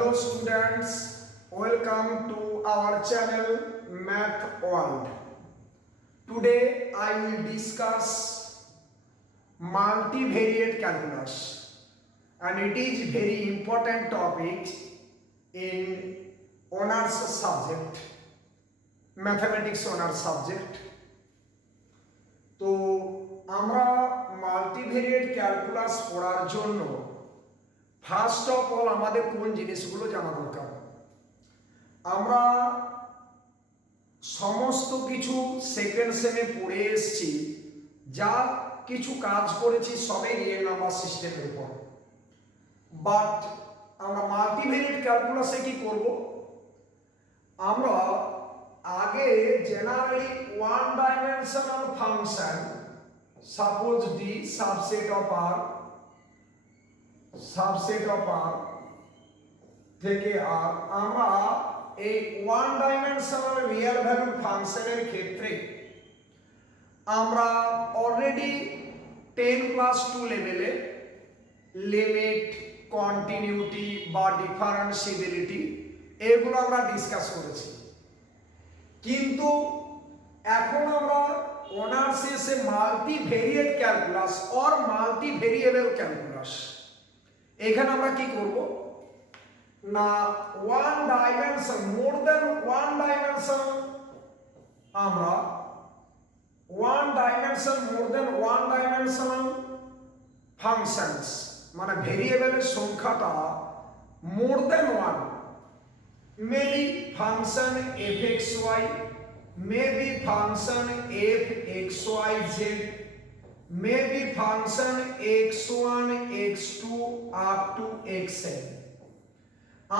Hello students, welcome to our channel Math World. Today I will discuss multivariate calculus, and it is very important topic in honors subject, mathematics honors subject. তো আমরা multivariate calculus পড়ার জন্য first of all আমাদের কোন জিনিসগুলো জানা দরকার। আমরা সমস্ত কিছু সেকেন্ড সেমে পড়ে এসেছি, যা কিছু কাজ করেছি সবই রিয়েল নাম্বার সিস্টেমের উপর। বাট আমরা মাল্টিভেরিয়েট ক্যালকুলাসে কি করব, আমরা আগে generally one dimensional function suppose D subset of R থেকে আর আমরা এই ওয়ান ডাইমেনশনাল রিয়েল ভ্যালু ফাংশনের ক্ষেত্রে আমরা অলরেডি 10+2 লেভেলে লিমিট, কন্টিনিউটি বা ডিফারেন্সিবিলিটি এগুলো আমরা ডিসকাস করেছি। কিন্তু এখন আমরা অনার্স এসে multivariate calculus or multivariable calculus, এখানে আমরা কি করব না, one dimension more than one dimension, আমরা one dimension more than one dimensional functions মানে ভেরিয়েবলের সংখ্যাটা more than one, maybe function fxy, maybe function fxyz, maybe function x1 x2 up to xn।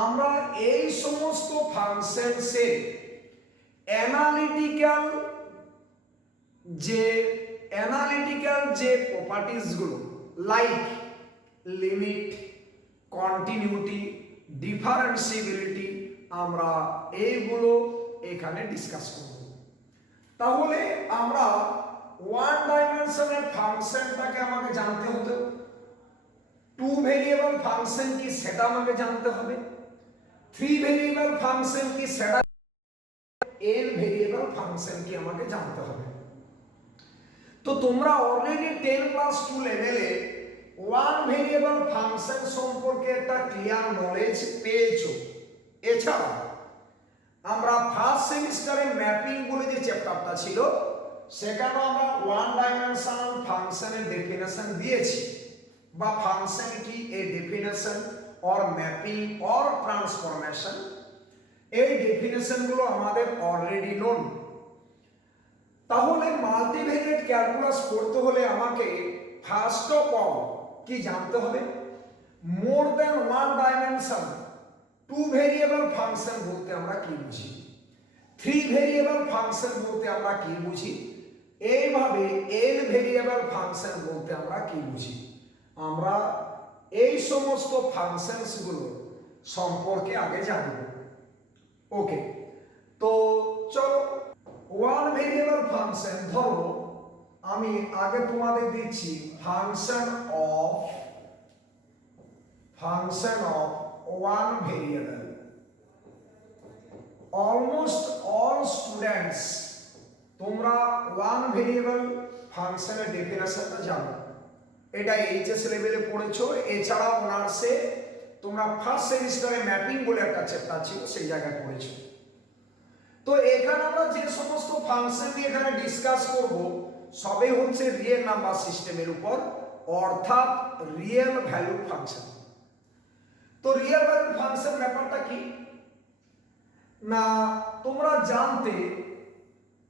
আমরা এই সমস্ত ফাংশনসে অ্যানালিটিক্যাল যে প্রপার্টিজ গুলো লাইক লিমিট, কন্টিনিউটি, ডিফারেন্সিবিলিটি, আমরা এইগুলো এখানে ডিসকাস করব। তাহলে আমরা ওয়ান ডাইমেনশনাল ফাংশনটাকে আমাকে জানতে হতো, টু ভেরিয়েবল ফাংশন কি সেটা আমাকে জানতে হবে, থ্রি ভেরিয়েবল ফাংশন কি সেটা, এন ভেরিয়েবল ফাংশন কি আমাকে জানতে হবে। তো তোমরা অলরেডি 10+2 লেভেলে ওয়ান ভেরিয়েবল ফাংশন সম্পর্কে একটা ক্লিয়ার নলেজ পেয়েছো। এছাড়া আমরা ফার্স্ট সেমিস্টারে ম্যাপিং বলে যে চ্যাপ্টারটা ছিল সেখানে আমরা ওয়ান ডাইমেনশনাল ফাংশনের ডেফিনেশন দিয়েছি, বা ফাংশন কি এই definition or mapping or transformation, এই ডেফিনেশন গুলো আমাদের অলরেডি নোন। তাহলে মাল্টিভেরিয়েট ক্যালকুলাস করতে হলে আমাকে ফার্স্ট অফ অল কি জানতে হবে, more than one dimension two variable function বলতে আমরা কি বুঝি, থ্রি ভেরিয়েবল ফাংশন বলতে আমরা কি বুঝি, এইভাবে এন ভেরিয়েবল ফাংশন বলতে আমরা কি বুঝি। আমরা এই সমস্ত ফাংশনস গুলো সম্পর্কে আগে জানব। ওকে, তো চলো ওয়ান ভেরিয়েবল ফাংশন, ধরো আমি আগে তোমাদের দিচ্ছি function of one variable. Almost all students তোমরা ওয়ান ভেরিয়েবল ফাংশনের ডেফিনেশনটা জানো, এটা এইচএস লেভেলে পড়েছো। এছাড়া অনার্সে তোমরা ফার্স্ট সেমিস্টারে ম্যাপিং বলে একটা চ্যাপ্টার ছিল সেই জায়গায় পড়েছো। তো এখানে আমরা যে সমস্ত ফাংশন নিয়ে এখানে ডিসকাস করব সবই হচ্ছে রিয়েল নাম্বার সিস্টেমের উপর, অর্থাৎ রিয়েল ভ্যালু ফাংশন। তো রিয়েল ভ্যালু ফাংশন ব্যাপারটা কি না, তোমরা জানতে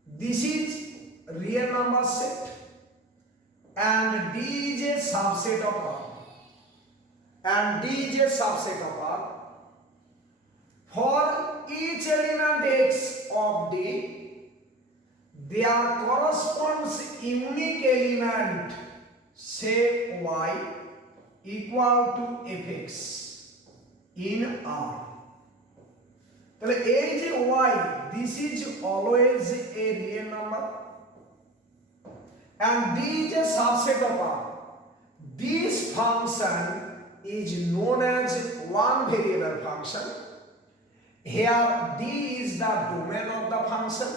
this is real number set and D is a subset of R, and D is a subset of R. For each element x of D there corresponds unique element say y equal to fx in R. তাহলে এই যে y, this is always a real number and D is a subset of R. This function is known as one variable function. Here D is the domain of the function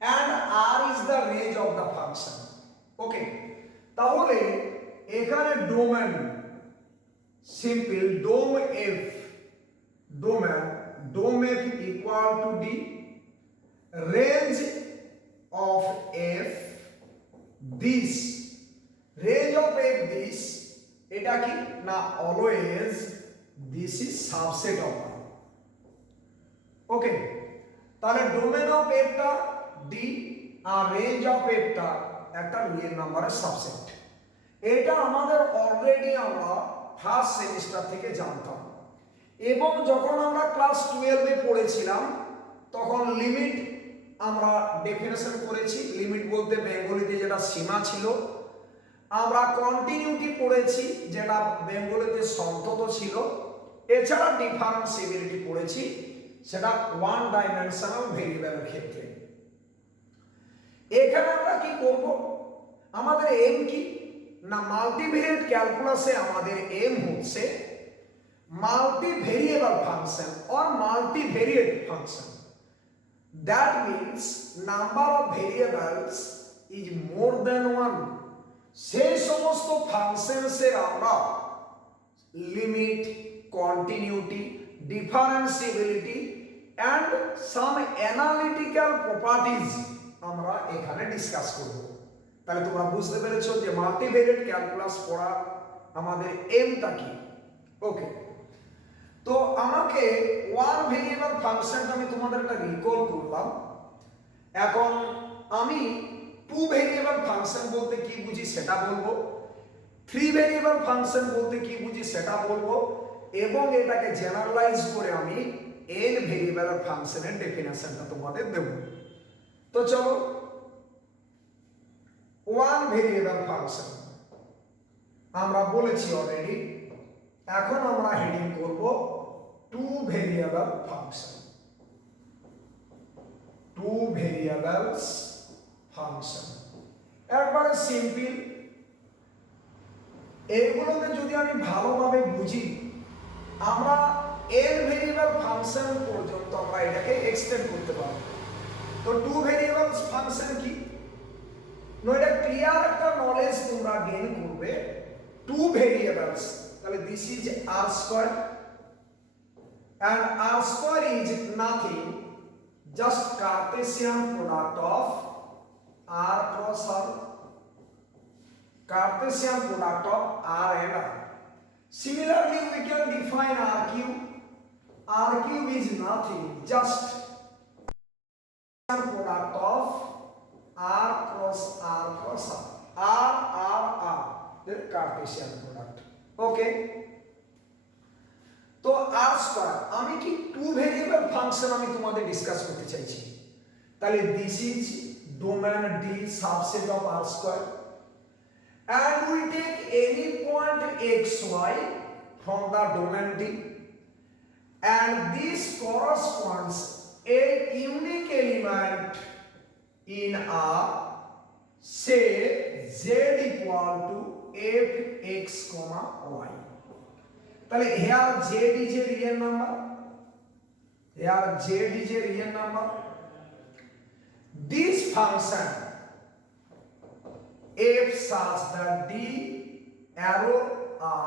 and R is the range of the function. Okay, তাহলে এখানে domain simple dom f equal to D, range of f this, range of f this, এটা কি না always this is subset of R. Okay, তাহলে domain of f টা D আর range of f টা একটা রিয়েল নাম্বারের সাবসেট। এটা আমাদের অলরেডি আমরা ফার্স্ট সেমিস্টার থেকে জানতাম এবং যখন আমরা ক্লাস 12 এ পড়েছিলাম তখন লিমিট আমরা ডেফিনেশন করেছি। লিমিট বলতে বেঙ্গলিতে যেটা সীমা ছিল, আমরা কন্টিনিউটি পড়েছি যেটা বেঙ্গলিতে সন্তত ছিল, এছাড়া ডিফারেন্সিবিলিটি পড়েছি সেটা ওয়ান ডাইমেনশনাল ভেরিয়েবলের ক্ষেত্রে। এখানে আমরা কি করব, আমাদের এম কি না মাল্টিভেরিয়েট ক্যালকুলাসে আমাদের এম হচ্ছে multivariable function or multivariate function. That means number of variables is more than one. সেই সমস্ত ফাংশনসের আমরা limit, continuity, differentiability and some analytical properties আমরা এখানে ডিসকাস করব। তাহলে তোমরা বুঝতে পেরেছো যে মাল্টিভেরিয়েট ক্যালকুলাস পড়া আমাদের এমটা কি। ওকে, তো আমাকে ওয়ান ভেরিয়েবল ফাংশনটা আমি তোমাদের একটা রিকল করলাম। এখন আমি টু ভেরিয়েবল ফাংশন বলতে কি বুঝি সেটা বলবো, থ্রি ভেরিয়েবল ফাংশন বলতে কি বুঝি সেটা বলবো এবং এটাকে জেনারেলাইজ করে আমি এন ভেরিয়েবল ফাংশনের ডেফিনেশনটা তোমাদের দেব। তো চলো, ওয়ান ভেরিয়েবল ফাংশন আমরা বলেছি অলরেডি, এখন আমরা হেডিং করব two variable function. Two variables function একবারে সিম্পল। এইগুলোকে যদি আমি ভালোভাবে বুঝি, আমরা এন ভেরিয়েবল ফাংশন পর্যন্ত আমরা এটাকে এক্সটেন্ড করতে পারবো। তো টু ভেরিয়েবলস ফাংশন কি, এটা ক্লিয়ার একটা নলেজ তোমরা গেইন করবে। টু ভেরিয়েবলস, তাহলে this is R square and r square is nothing, just Cartesian product of r cross r, Cartesian product of r and r. Similarly we can define r cube. R cube is nothing, just product of r cross r cross r, the Cartesian product. Okay, তো আর স্কয়ার আমি কি two variable function আমি তোমাদের ডিসকাস করতে চাইছি। তাহলে this is domain D subset of R square and we take any point xy from the domain D and this corresponds a unique element in R, say z equal to fx, y. তাহলে here z is a real number, here z is a real number. This function f such that d arrow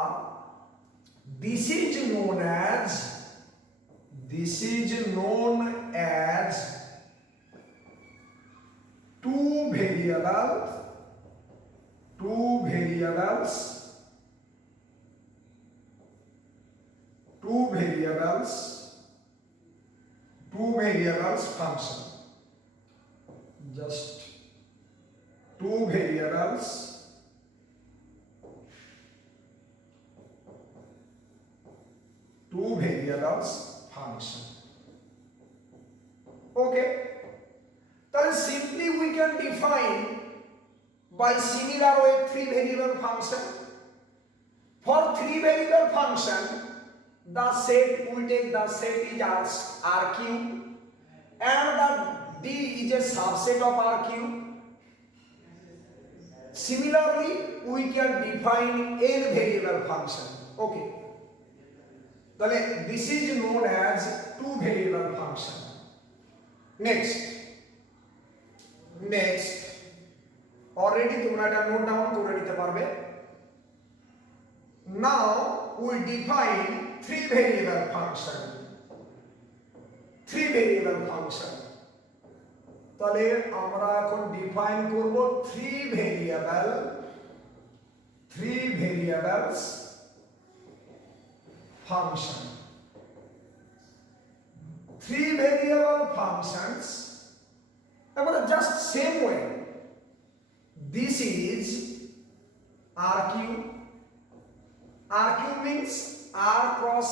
r, this is known as two variables function, just two variables function. Okay, then simply we can define by similar way three variable function. For three variable function, the set we take the set is r cube and the d is a subset of r cube. Similarly we can define n variable function. Okay, তাহলে this is known as two variable function. Next already তোমরা এটা note down করে নিতে পারবে। Now we define three variable function. তাহলে আমরা এখন define করব three variables function. Three variable functions আমরা just same way, this is RQ means R cross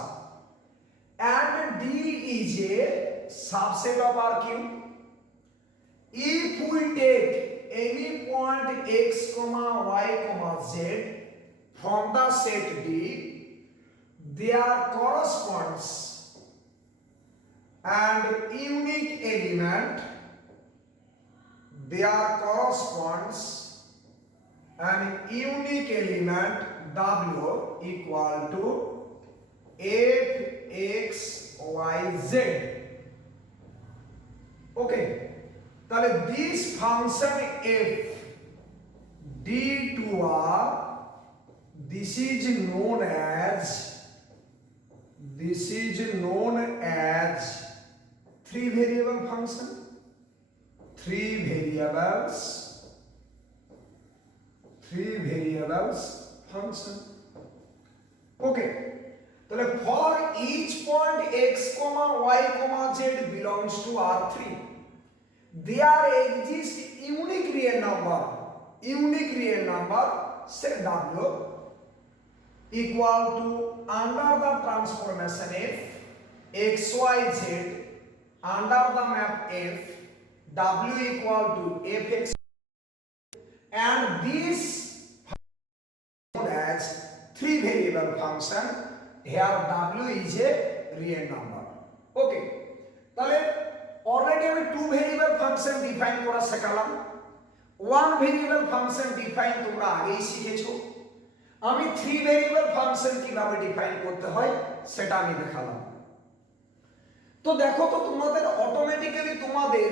R, and D is a subset of RQ. If we take any point x, y, z from the set D, there corresponds and unique element, W equal to f x y z. Okay, তাহলে this function f d to r, this is known as three variable function. Three variables function. Okay, তাহলে for each point x, y, z belongs to R3, there exists unique real number say W equal to under the transformation f x, y, z under the map f, W equal to fx, and this known as three variable function. Here W is a real number. Okay, তাহলে অলরেডি আমি two variable function define করা শেখালাম। One variable function define তোমরা আগেই শিখেছো। আমি three variable function কিভাবে ডিফাইন করতে হয় সেটা আমি দেখালাম। তো দেখো তো তোমাদের অটোমেটিক্যালি তোমাদের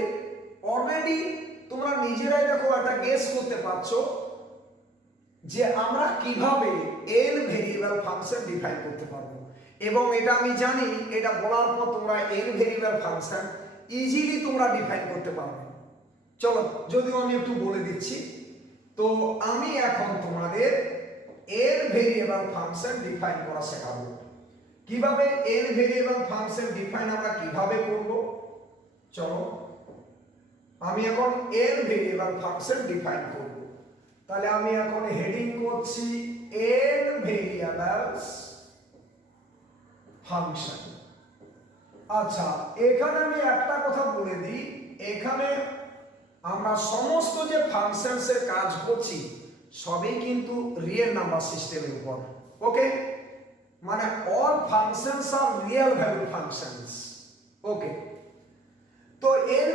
অলরেডি তোমরা নিজেরাই দেখো একটা গেস করতে পারছো যে আমরা কিভাবে n ভেরিয়েবল ফাংশন ডিফাইন করতে পারবো, এবং এটা আমি জানি এটা বলার পর তোমরা n ভেরিয়েবল ফাংশন ইজিলি তোমরা ডিফাইন করতে পারবে। চলো যদিও আমি একটু বলে দিচ্ছি। তো আমি এখন তোমাদের n ভেরিয়েবল ফাংশন ডিফাইন করা শেখাবো। কিভাবে n ভেরিয়েবল ফাংশন ডিফাইন আমরা কিভাবে করব, চলো আমি এখন n ভেরিয়েবল ফাংশন ডিফাইন করব। তাহলে আমি এখন হেডিং করছি n ভেরিয়েবলস ফাংশন। আচ্ছা, এখানে আমি একটা কথা বলে দিই, এখানে আমরা সমস্ত যে ফাংশনস এর কাজ করছি সবই কিন্তু রিয়েল নাম্বার সিস্টেমের উপর। ওকে, মানে অল ফাংশনস আর রিয়েল ভ্যালু ফাংশনস। ওকে, তো n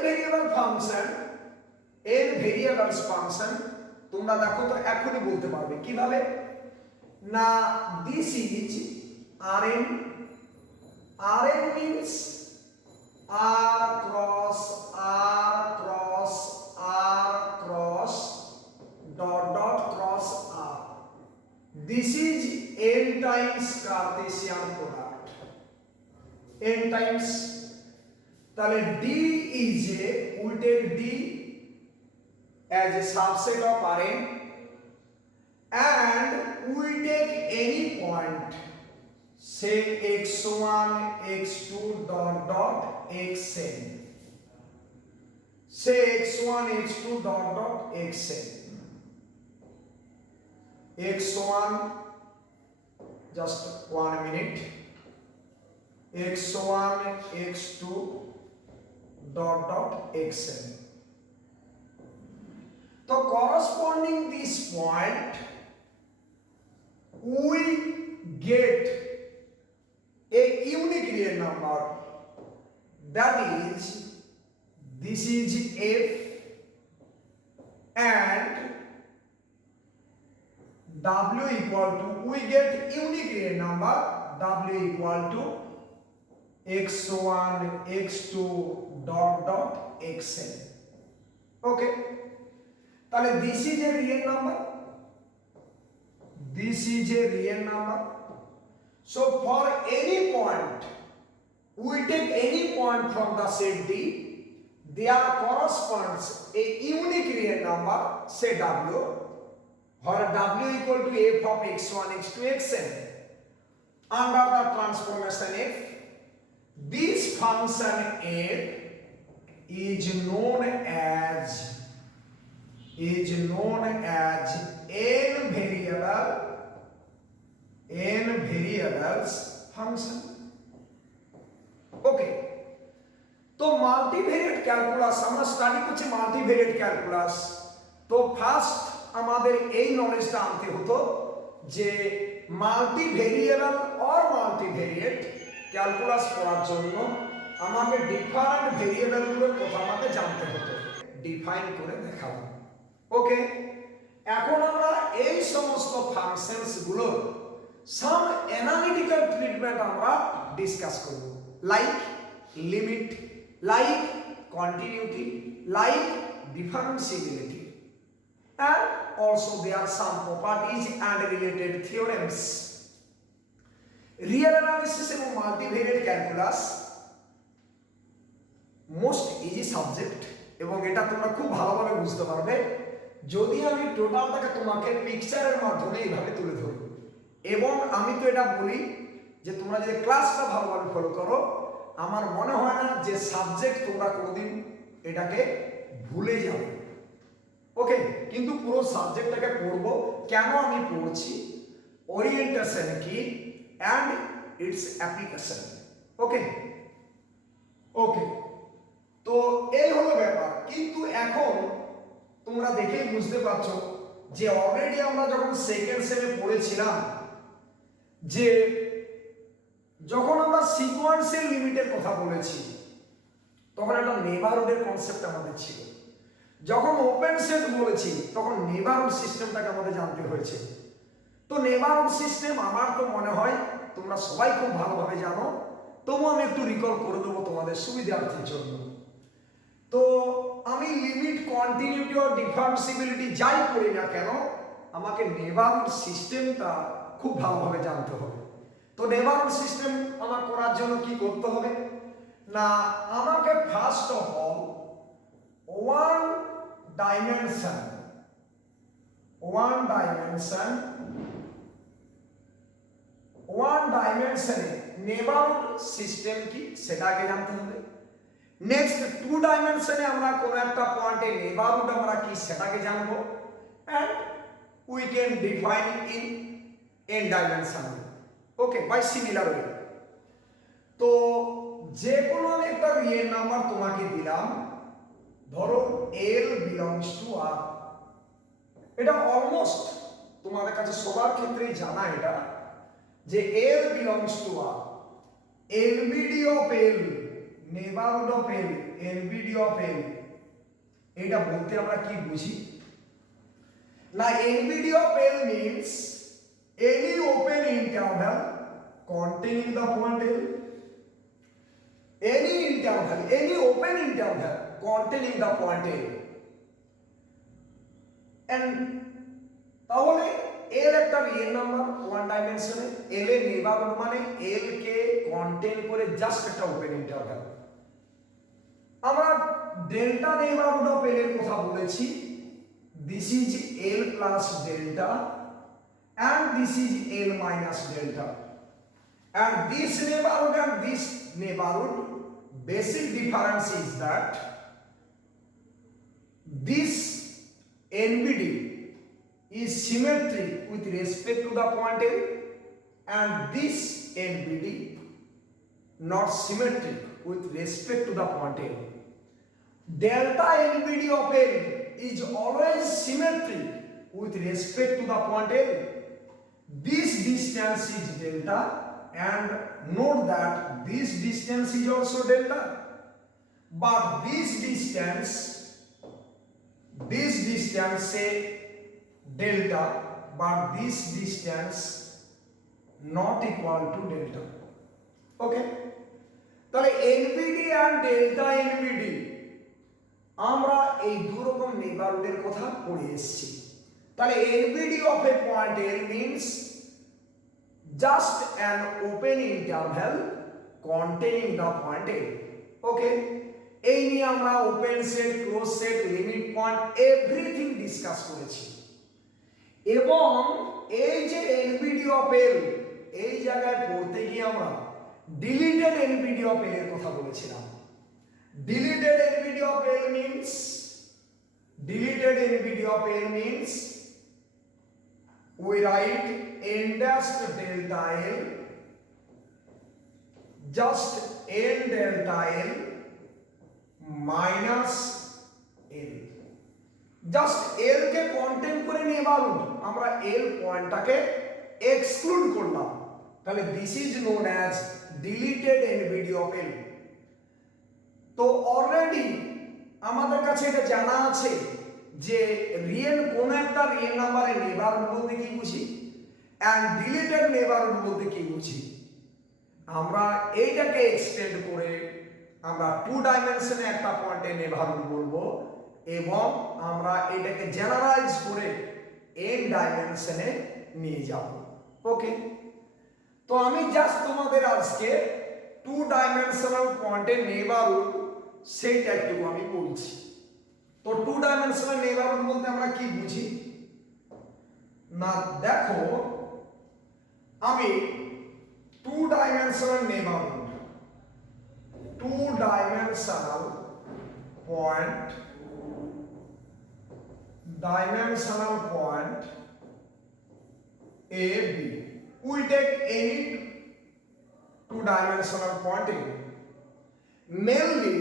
ভেরিয়েবলস ফাংশন তোমরা দেখো তো এখনই বলতে পারবে কিভাবে না, this is Rn means R cross dot cross R. This is n times Cartesian product, n times. তাহলে D is a, we take D as a subset of Rn, and we take any point, say x1 x2 dot xn, say x1 x2 dot xn, x1 just 1 minute, x1 x2 dot xn. So corresponding this point we get a unique real number, that is this is f and W equal to, we get unique real number W equal to x1 x2 dot dot xn. Okay, তাহলে this is a real number, this is a real number. So for any point, we take any point from the set D, there corresponds a unique real number, say W, where W equal to f of x1 x2 xn. Under the transformation f, this function f is known as n variables function. Okay, तो multivariate calculus আমরা স্টাডি করছি, multivariate calculus. তো ফার্স্ট আমাদের এই নলেজটা আনতে হতো যে মাল্টিভেরিয়েবল অর মাল্টিভেরিয়েট ক্যালকুলাস করার জন্য আমাকে ডিফারেন্ট ভেরিয়েবলগুলোর কথা আমাকে জানতে হতো, ডিফাইন করে দেখাবো। ওকে, এখন আমরা এই সমস্ত ফাংশনসগুলোর সাম অ্যানালিটিক্যাল ট্রিটমেন্ট আমরা ডিসকাস করব, like limit, like continuity, like differentiability, and also there are some properties and related theorems. Real analysis এবং multivariate calculus most easy subject, এবং এটা তোমরা খুব ভালোভাবে বুঝতে পারবে যদি আমি টোটালটাকে তোমাকে পিকচারের মাধ্যমে এইভাবে তুলে ধরি। এবং আমি তো এটা বলি যে তোমরা যদি ক্লাসটা ভালোভাবে ফলো করো, আমার মনে হয় না যে সাবজেক্ট তোমরা কোনোদিন এটাকে ভুলে যাবে। ওকে, কিন্তু পুরো সাবজেক্টটাকে পড়বো, কেন আমি পড়ছি, ওরিয়েন্টেশন কি অ্যান্ড ইটস অ্যাপ্লিকেশন। ওকে ওকে, তো এই হলো ব্যাপার। কিন্তু এখন তোমরা দেখেই বুঝতে পারছো যে অলরেডি আমরা যখন সেকেন্ড সেমে পড়েছিলাম যে যখন আমরা সিকোয়েন্সিয়াল লিমিটের কথা বলেছি তখন একটা নেইবারহুডের কনসেপ্ট আমাদের ছিল। যখন ওপেন সেট বলেছি তখন নেইবারহুড সিস্টেমটাকে আমাদের জানতে হয়েছে। তো নেইবারহুড সিস্টেম আমার তো মনে হয় তোমরা সবাই খুব ভালোভাবে জানো, তবু আমি একটু রিকল করে দেবো তোমাদের সুবিধার্থের জন্য। তো আমি লিমিট, কন্টিনিউটি ও ডিফারেন্সিবিলিটি যাই করি না কেন, আমাকে নেইবারহুড সিস্টেমটা খুব ভালোভাবে জানতে হবে। তো নেইবারহুড সিস্টেম আমার করার জন্য কি করতে হবে না, আমাকে ফার্স্ট অফ অল ওয়ান ডাইমেনশনে নেইবারহুড সিস্টেম কি সেটা আগে জানতে হবে। নেক্সট টু ডাইমেনশনে আমরা কোন একটা পয়েন্টে নেইবারহুড আমরা কি সেটাকে জানবো, and we can define in n dimension. Okay, by similar way. তো যে কোনো আমি একটা রিয়েল নাম্বার তোমাকে দিলাম, ধরো l বিলংস টু r। এটা অলমোস্ট তোমাদের কাছে সবার ক্ষেত্রেই জানা এটা যে l belongs to r, LBD of l, neighbourhood of l, LBD of l, এটা বলতে আমরা কি বুঝি না, LBD of l means any open interval containing the point l, any open interval containing the point l, and তাহলে l একটা real number one ডাইমেনশনে, l এর নেইবারহুড মানে l কে কন্টেইন করে জাস্ট একটা ওপেন ইন্টারভ্যাল। আমরা ডেল্টা নেইবারহুড অফ l এর কথা বলেছি, this is l plus delta and this is l minus delta, and this neighborhood basic difference is that this NBD is symmetric with respect to the point l, and this NBD not symmetric with respect to the point l. Delta NBD of l is always symmetric with respect to the point l. This distance is delta, and note that this distance is also delta, but this distance say delta, but this distance not equal to delta. Okay, তাহলে NBD and delta NBD আমরা এই দুই রকম নেইবারহুডের কথা পড়ে এসেছি। তাহলে NBD of a point L means just an open interval containing the point L. Okay, এই নিয়ে আমরা open set, close set, limit point everything discuss করেছি। এবং এই যে NBD of L, এই জায়গায় পড়তে গিয়ে আমরা ডিলিটেড NBD of L এর কথা বলেছিলাম। Deleted NBD of L means we write n dash delta L, just n delta L minus L, just L কে কন্টেন করে নেইবারহুড, আমরা L পয়েন্টটাকে এক্সক্লুড করলাম, তাহলে this is known as deleted NBD of L। তো অলরেডি আমাদের কাছে এটা জানা আছে যে রিয়েল কোন একটা রিয়েল নাম্বারের নেইবারহুড বলতে কি বুঝি এন্ড ডিলিটেড নেইবারহুড বলতে কি বুঝি। আমরা এইটাকে এক্সটেন্ড করে আমরা 2 ডাইমেনশনে একটা পয়েন্টের নেইবারহুড বলবো এবং আমরা এটাকে জেনারেলাইজ করে n ডাইমেনশনে নিয়ে যাব। ওকে, তো আমি জাস্ট তোমাদের আজকে 2 ডাইমেনশনাল পয়েন্টের নেইবারহুড সেইটা একটু আমি বলছি। তো 2 ডাইমেনশনাল নেইবারহুড বলতে আমরা কি বুঝি না, দেখো আমি 2 dimensional neighbourhood, 2 dimensional point A B, we take any 2 dimensional point A. Mainly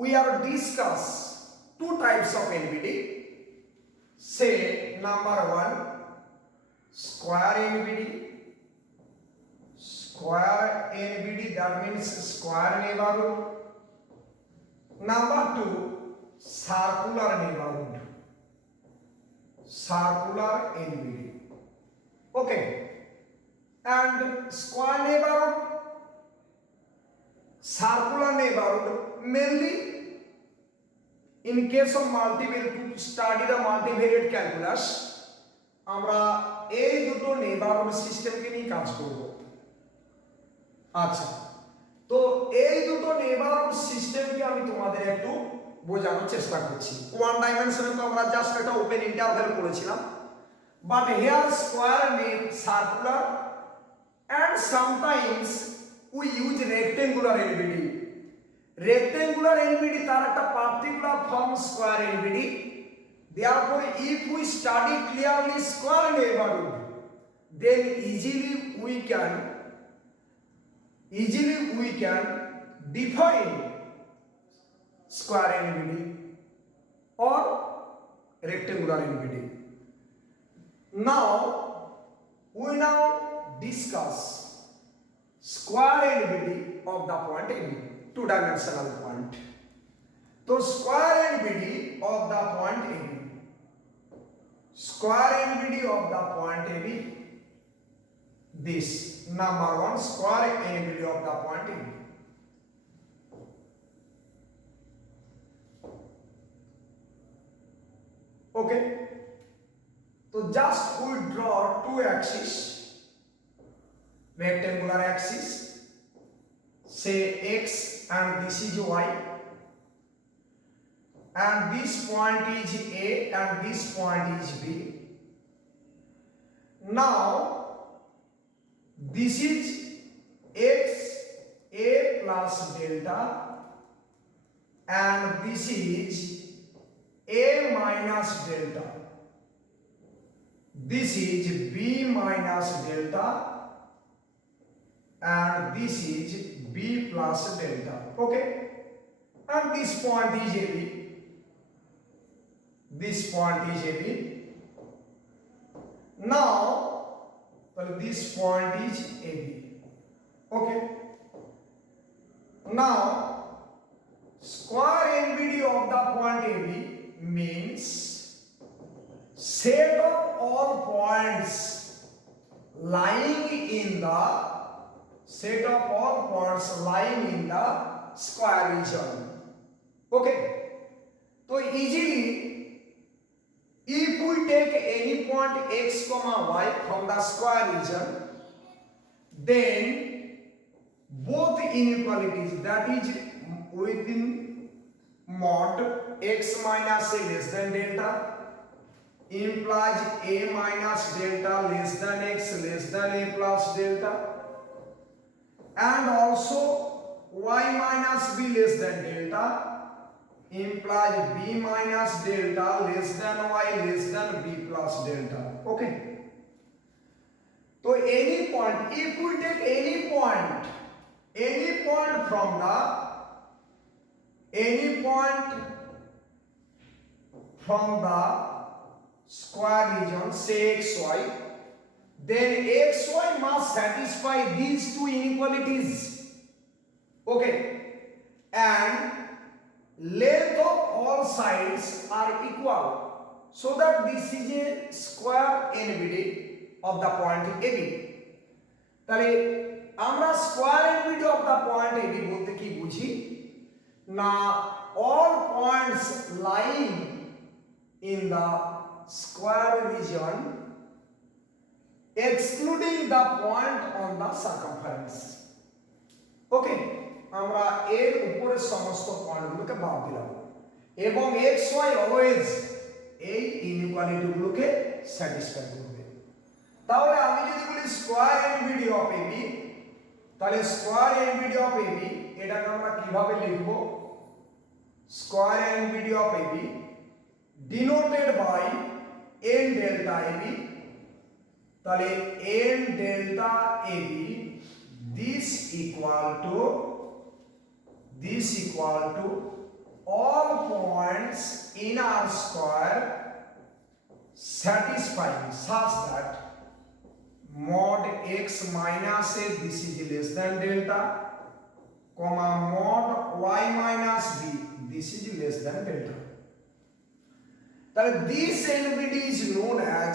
we are discuss 2 types of NBD. Say number 1, square NBD, that means square neighborhood. Number 2, circular neighborhood, circular NBD. Okay, and square neighborhood, circular neighborhood, mainly in case of multivariate, to study the multivariate calculus আমরা এই দুটো নেইবারহুড সিস্টেমকে নিয়ে কাজ করব। আচ্ছা, তো এই দুটো নেইবারহুড সিস্টেমকে আমি তোমাদের একটু বোঝানোর চেষ্টা করছি। 1 ডাইমেনশনে তো আমরা জাস্ট একটা ওপেন ইন্টারভ্যাল করেছিলাম, but here square means circular and sometimes we use rectangular NBD. Rectangular NBD তার একটা particular form square NBD. Therefore if we study clearly square neighborhood, then easily we can define square NBD or rectangular NBD. Now we discuss square NBD of the point AB, 2 dimensional point. So square NBD of the point AB, square NBD of the point AB, this number 1, square NBD of the point AB. Okay, so just we draw 2 axes, rectangular axis, say x and this is y, and this point is A and this point is B. Now this is x A plus delta and this is A minus delta. This is B minus delta and this is B plus delta. Okay, and this point is AB. This point is AB. Now this point is AB. Okay, now square NBD of the point AB means set of all points lying in the set of all points lying in the square region. Okay, so easily if we take any point x comma y from the square region, then both inequalities, that is within mod x minus a less than delta implies a minus delta less than x less than a plus delta, and also y minus b less than delta implies b minus delta less than y less than b plus delta. Okay, so any point, if we take any point from the square region, say xy, then xy must satisfy these two inequalities. Okay, and length of all sides are equal, so that this is a square NBD of the point AB. তাহলে আমরা square NBD of the point AB বলতে কি বুঝি না, all points lying in the square region excluding the point on the circumference. ওকে, আমরা এর উপরের সমস্ত পয়েন্টগুলোকে বাদ দিলাম এবং x y অলওয়েজ এই ইনইকুয়ালিটিগুলোকে স্যাটিসফাই করবে। তাহলে আমি যদি বলি স্কয়ার NBD অফ AB, তাহলে স্কয়ার NBD অফ AB এটাকে আমরা কিভাবে লিখব? Square NBD of AB denoted by n delta AB, তাহলে n delta AB this equal to all points in our square satisfying such that mod x minus a this is less than delta, comma mod y minus b this is less than delta. That this NBD is known as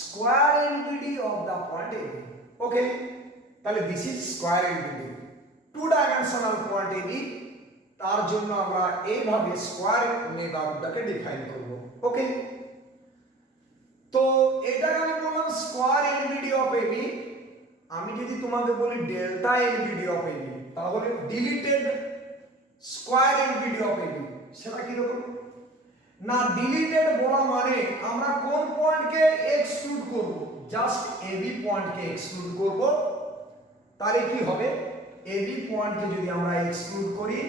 square NBD of the point AB. Okay, তাহলে this is square NBD, two dimensional point AB, তার জন্য আমরা এইভাবে স্কয়ার নেইবারহুডটাকে ডিফাইন করব। ওকে, তো এটাকে আমি বললাম স্কয়ার NBD অফ AB। আমি যদি তোমাকে বলি ডেল্টা NBD অফ AB, তাহলে deleted square NBD of AB, সেটা কি রকম না? ডিলিটেড বলা মানে আমরা কোন পয়েন্টকে এক্সক্লুড করব? জাস্ট AB পয়েন্টকে এক্সক্লুড করব। তাহলে কি হবে? AB পয়েন্টকে যদি আমরা এক্সক্লুড করি,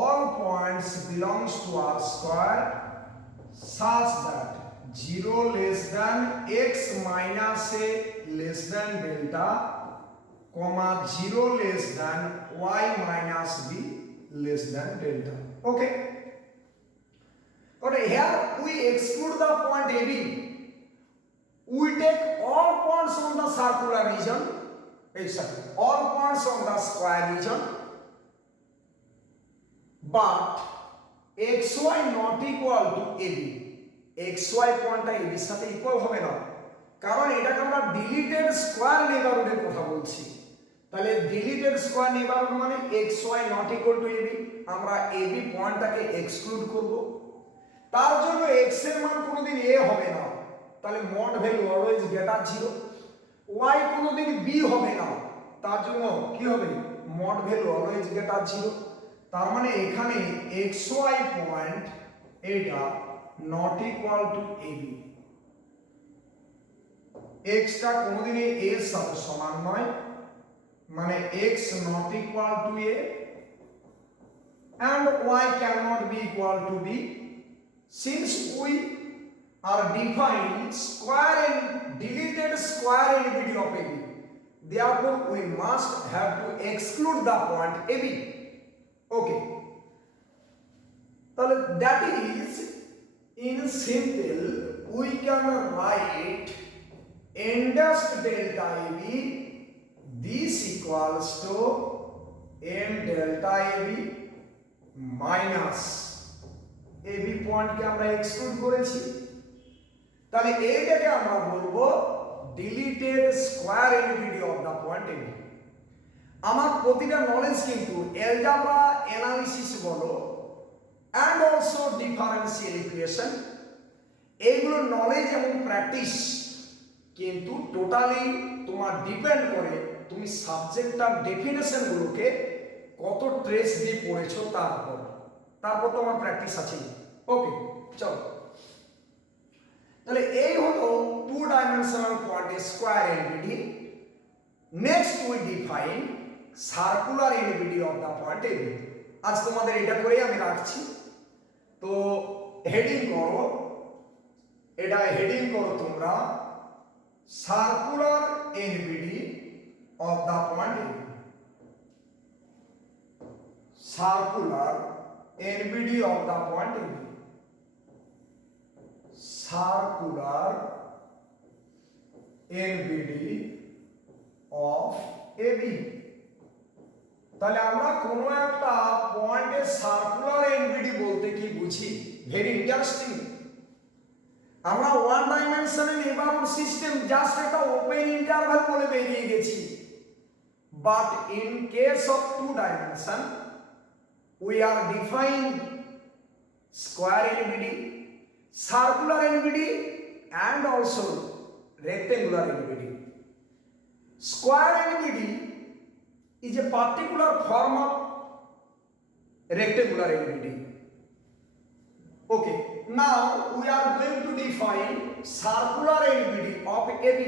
all points belongs to our square such that 0 less than x minus a less than delta, comma 0 less than y minus b less than delta. Okay, but here we exclude the point AB. We take all points on the circular region, all points on the square region, but xy not equal to AB. xy পয়েন্টটা AB এর সাথে ইকুয়াল হবে না, কারণ এটাকে আমরা deleted square নেইবারহুডের কথা বলছি। তাহলে ডিলিটেড স্কয়ার নেইবারহুড মানে xy not equal to AB, আমরা AB পয়েন্টটাকে এক্সক্লুড করব। তার জন্য x এর মান কোনোদিন a হবে না, তাহলে মড ভ্যালু অলওয়েজ গ্রেটার 0। y কোনোদিন b হবে না, তার জন্য কি হবে? Mod value always greater 0। তার মানে এখানে xy পয়েন্ট এটা not equal to AB, x টা কোনোদিন a এর সাথে সমান নয়, মানে x not equal to a and y cannot be equal to b. Since we are defining square and deleted square NBD of AB, therefore we must have to exclude the point AB. Okay, so that is, in simple we can write n dash delta AB this equals to n delta AB minus AB পয়েন্টকে আমরা exclude করেছি। তাহলে এইটাকে আমরা বলবো deleted square LBD of the point AB. আমার প্রতিটা knowledge কিন্তু অ্যালজেব্রা অ্যানালিসিস বলো অ্যান্ড অলসো ডিফারেন্সিয়াল ইকুয়েশন, এইগুলো নলেজ এবং প্র্যাকটিস কিন্তু টোটালি তোমার ডিপেন্ড করে তুমি সাবজেক্টটার ডেফিনেশনগুলোকে কত ট্রেস দিয়ে পড়েছো তারপর তোমার প্র্যাকটিস আছে। ওকে, চলো তাহলে এই হলো two dimensional quantity square LBD. Next we define circular LBD of the point AB. আজ তোমাদের এটা করেই আমি রাখছি। তো হেডিং করো, এটা হেডিং করো তোমরা circular LBD of the point AB. Circular LBD of the point AB. Circular LBD of AB. তাহলে আমরা কোন একটা পয়েন্টের সার্কুলার এলবিডি বলতে কি বুঝি? Very interesting. আমরা one dimensional neighbourhood system just একটা ওপেন ইন্টারভাল বলে বেরিয়ে গেছি, but in case of two dimension we are defined square LBD, circular LBD and also rectangular LBD. Square LBD is a particular form of rectangular LBD. Okay, now we are going to define circular LBD of AB.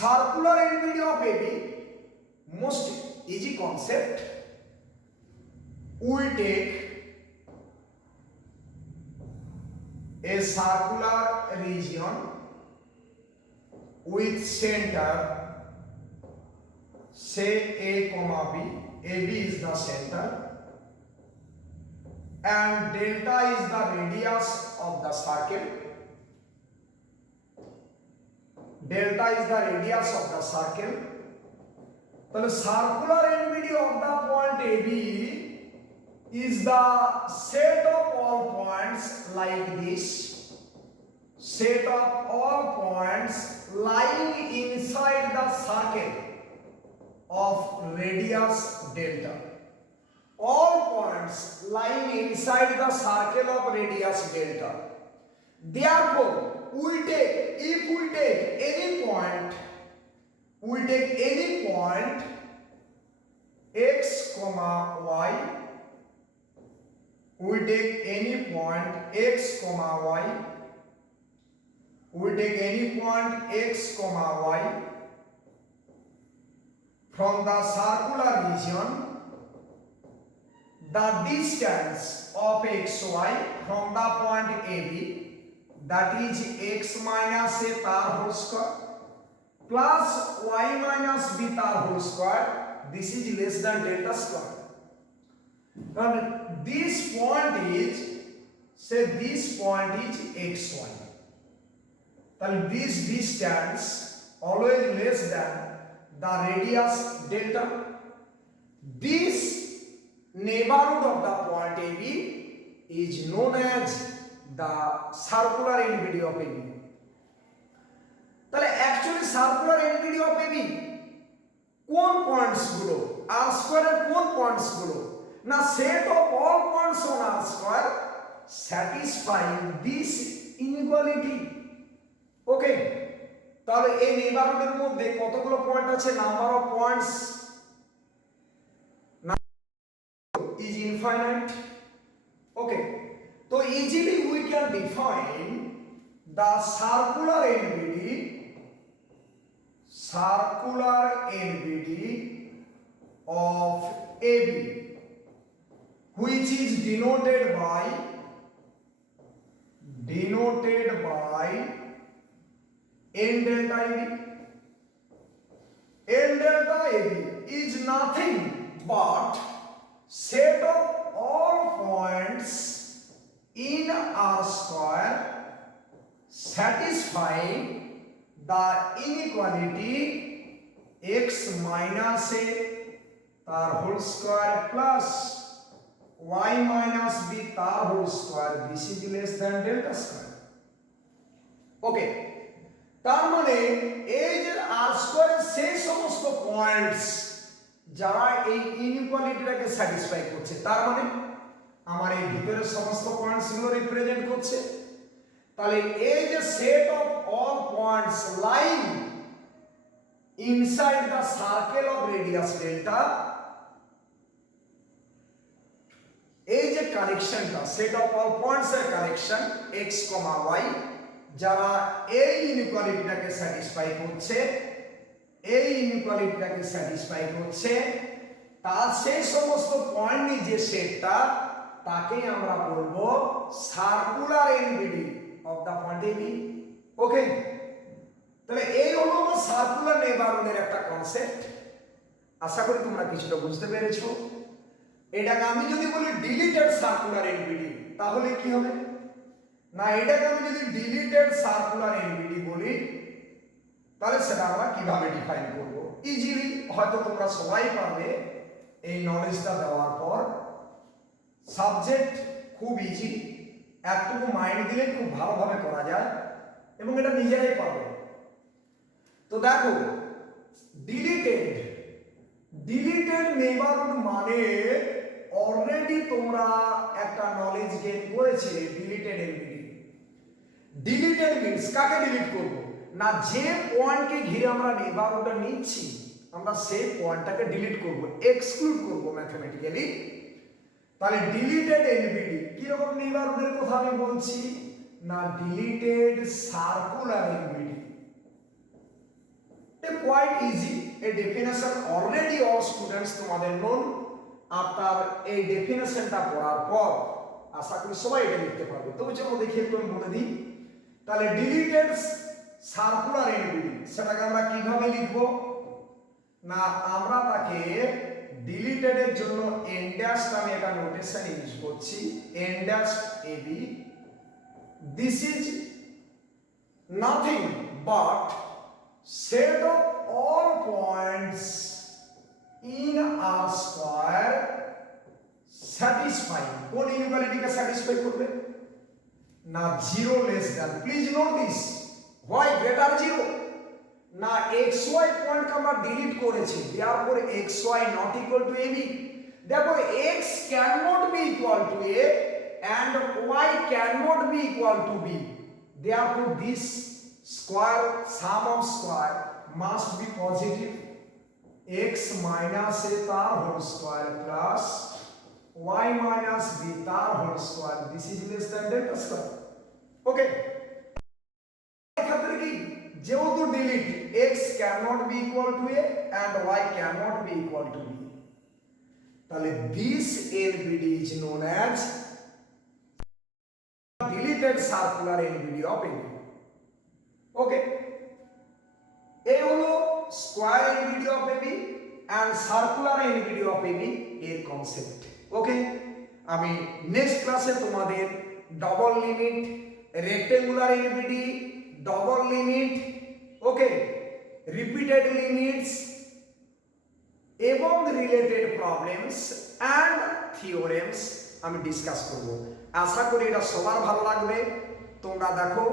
Circular LBD of AB, most easy concept. We take a circular region with center, say A comma B. AB is the center and delta is the radius of the circle. Delta is the radius of the circle. So the circular LBD of the point AB is the set of all points like this, set of all points lying inside the circle of radius delta. All points lying inside the circle of radius delta. Therefore, if we take any point x comma y, we take any point x comma y, we take any point x comma y from the circular region, the distance of xy from the point AB, that is x minus a tar whole square plus y minus b tar whole square, this is less than delta square. And this point is, say this point is xy. Then this distance always less than the radius delta. This neighborhood of the point AB is known as the circular LBD of AB. তাহলে actually circular LBD of AB কোন points গুলো, আর স্কয়ারের কোন points গুলো না, set of all points on R square satisfying this inequality. Okay, তাহলে এই নেইবারহুডের মধ্যে কতগুলো পয়েন্ট আছে? Number of points is infinite. Okay, so easily we can define the circular LBD of AB, which is denoted by n delta AB. N delta AB is nothing but set of all points in R square satisfying the inequality x minus a tar whole square plus y minus b tar whole square, this is less than delta square. ওকে, তার মানে এই যে আর স্কয়ারের সেই সমস্ত পয়েন্টস যারা এই ইনইকুয়ালিটিটাকে স্যাটিসফাই করছে, তার মানে আমার এই ভিতরের সমস্ত পয়েন্টস গুলো রিপ্রেজেন্ট করছে। তাহলে এই যে set of all points lying inside the circle of radius delta, এই যে কানেকশনটা সেট অফ অল পয়েন্টস এর কানেকশন x, y যারা এই ইনইকুয়ালিটিটাকে স্যাটিসফাই করছে, এই ইনইকুয়ালিটিটাকে স্যাটিসফাই করছে, তার সেই সমস্ত পয়েন্ট নিয়ে যে সেটটা, তাকে আমরা বলবো circular NBD of the point AB. Okay, তাহলে এই হলো সার্কুলার নেইবারহুডের একটা কনসেপ্ট। আশা করি তোমরা কিছুটা বুঝতে পেরেছো। এটাকে আমি যদি বলি ডিলিটেড সার্কুলার এনবিডি, তাহলে কি হবে না, এটাকে আমি যদি ডিলিটেড সার্কুলার এনবিডি বলি, তাহলে সেটা আমরা কিভাবে ডিফাইন করব? ইজিলি হয়তো তোমরা সবাই পারবে এই নলেজটা দেওয়ার পর। সাবজেক্ট খুব ইজি, একটুকু মাইন্ড দিলে খুব ভালোভাবে করা যায় এবং এটা নিজেরাই পারবে। তো দেখো, ডিলিটেড নেইবারহুড মানে অলরেডি তোমরা একটা নলেজ গেইন করেছিলে ডিলিটেড এনবিডি। ডিলিটেড মিন্স কাকে ডিলিট করব না, যে পয়েন্টকে ঘিরে আমরা নেইবারহুডটা নিচ্ছি, আমরা সেই পয়েন্টটাকে ডিলিট করব, এক্সক্লুড করব ম্যাথমেটিক্যালি। তাহলে ডিলিটেড এনবিডি কি রকম নেইবারহুডের কথা আমি বলছি না, deleted circular NBD. Quite easy, এই ডেফিনেশন অলরেডি অল স্টুডেন্টস তোমাদের নোন। আপনার এই ডেফিনেশনটা পড়ার পর আশা করি সবাই এটা লিখতে পারবে। তবে চলো দেখি একটু আমি বলে দিই। তাহলে ডিলিটেড সার্কুলার এনবিডি সেটাকে আমরা কিভাবে লিখব না, আমরা তাকে ডিলিটেড এর জন্য এন ড্যাশ নামে একটা নোটেশন ইউজ করছি, N dash AB. This is nothing but set of all points in R square satisfying কোন ইনইকুয়ালিটিকে স্যাটিসফাই করবে না, 0 less than. Please note this, why greater 0 না, xy পয়েন্টকে আমরা ডিলিট করেছি, therefore xy not equal to ab, therefore x cannot be equal to a and y cannot be equal to b, therefore this square sum of square must be positive, x minus a tar whole square plus y minus b tar whole square, this is less than delta square. Okay, এক্ষেত্রে কি যেহেতু delete, x cannot be equal to a and y cannot be equal to b, তাহলে this NBD is known as deleted circular NBD of AB. Okay, এই হলো square NBD of AB and circular NBD of AB এর concept. Okay, আমি next ক্লাসে তোমাদের double limit, rectangular NBD, double limit, okay, repeated limits এবং related problems and theorems আমি discuss করব। আশা করি এটা সবার ভালো লাগবে। তোমরা দেখো।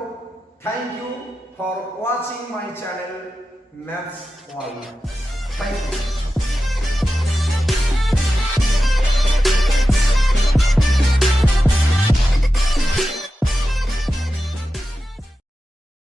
Thank you for watching my channel Maths World. Thank you.